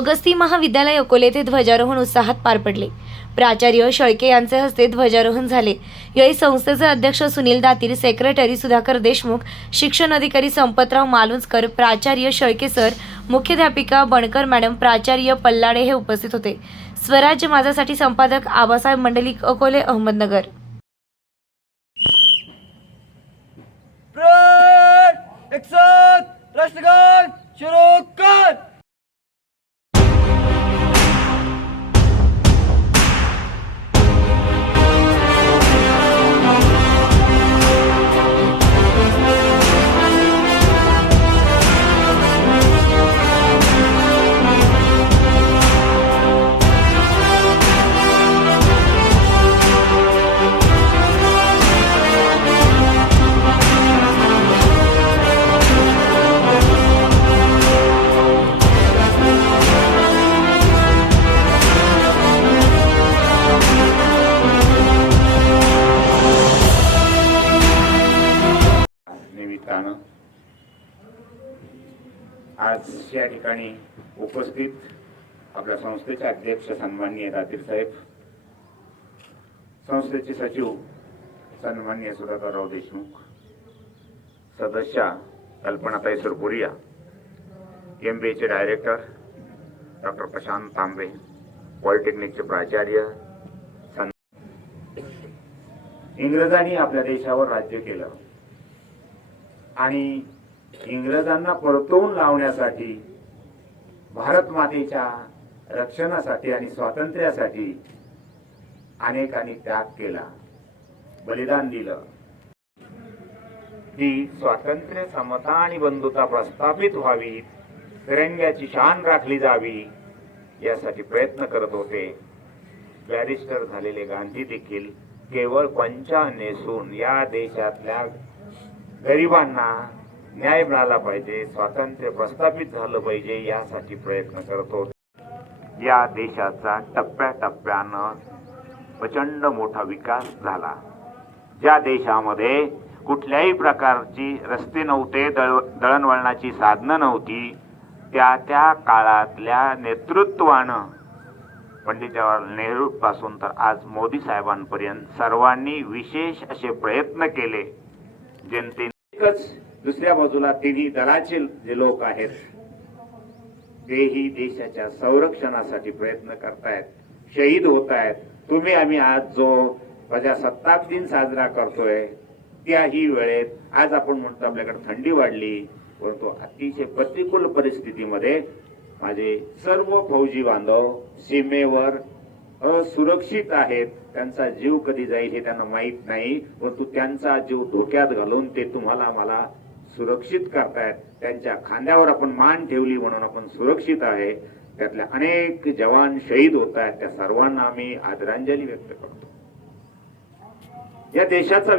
अगस्ती महाविद्यालय अकोले येथे ध्वजारोहण उत्साहात पार पडले. प्राचार्य शळके यांचे हस्ते ध्वजारोहण झाले. यावेळी संस्थेचे अध्यक्ष सुनील दातीर सेक्रेटरी सुधाकर देशमुख शिक्षण अधिकारी संपतराव मालुंजकर प्राचार्य शळके सर मुख्याध्यापिका बणकर मॅडम प्राचार्य पल्लाडे हे उपस्थित होते. स्वराज्य माझ्यासाठी संपादक आबासाहेब मंडलिक अकोले अहमदनगर. निमित्तानं आज या ठिकाणी उपस्थित आपल्या संस्थेचे अध्यक्ष सन्माननीय दातीर साहेब संस्थेचे सचिव सन्माननीय सुधाकरराव देशमुख सदस्या कल्पनाताई सुरपुरिया एम बी एचे डायरेक्टर डॉक्टर प्रशांत तांबे पॉलिटेक्निकचे प्राचार्य सन इंग्रजांनी आपल्या देशावर राज्य केलं. आणि इंग्रजांना परतवून लावण्यासाठी भारत मातेच्या रक्षणासाठी आणि स्वातंत्र्यासाठी अनेकांनी त्याग केला बलिदान दिलं. ही स्वातंत्र्य समता आणि बंधुता प्रस्थापित व्हावी तिरंग्याची शान राखली जावी यासाठी प्रयत्न करत होते. बॅरिस्टर झालेले गांधी देखील केवळ पंचा नेसून या देशातल्या गरिबांना न्याय मिळाला पाहिजे स्वातंत्र्य प्रस्थापित झालं पाहिजे यासाठी प्रयत्न करतो. या देशाचा टप्प्याटप्प्यानं प्रचंड मोठा विकास झाला. ज्या देशामध्ये कुठल्याही प्रकारची रस्ते नव्हते दळ दळणवळणाची साधनं नव्हती त्या त्या काळातल्या नेतृत्वानं पंडित जवाहरलाल नेहरू पासून तर आज मोदी साहेबांपर्यंत सर्वांनी विशेष असे प्रयत्न केले. जनतेने दुसऱ्या बाजूला तिन्ही दलाचे जे लोक आहेत तेही देशाच्या संरक्षणासाठी प्रयत्न करतायत शहीद होत आहेत तुम्ही आम्ही आज जो प्रजासत्ताक दिन साजरा करतोय त्याही वेळेत आज आपण म्हणतो आपल्याकडे थंडी वाढली परंतु अतिशय प्रतिकूल परिस्थितीमध्ये माझे सर्व फौजी बांधव सीमेवर असुरक्षित आहेत. त्यांचा जीव कधी जाईल हे त्यांना माहीत नाही. परंतु त्यांचा जीव धोक्यात घालून ते तुम्हाला मला सुरक्षित करतायत. त्यांच्या खांद्यावर आपण मान ठेवली म्हणून आपण सुरक्षित आहे. त्यातल्या अनेक जवान शहीद होत आहेत त्या सर्वांना आम्ही आदरांजली व्यक्त करतो. या देशाचा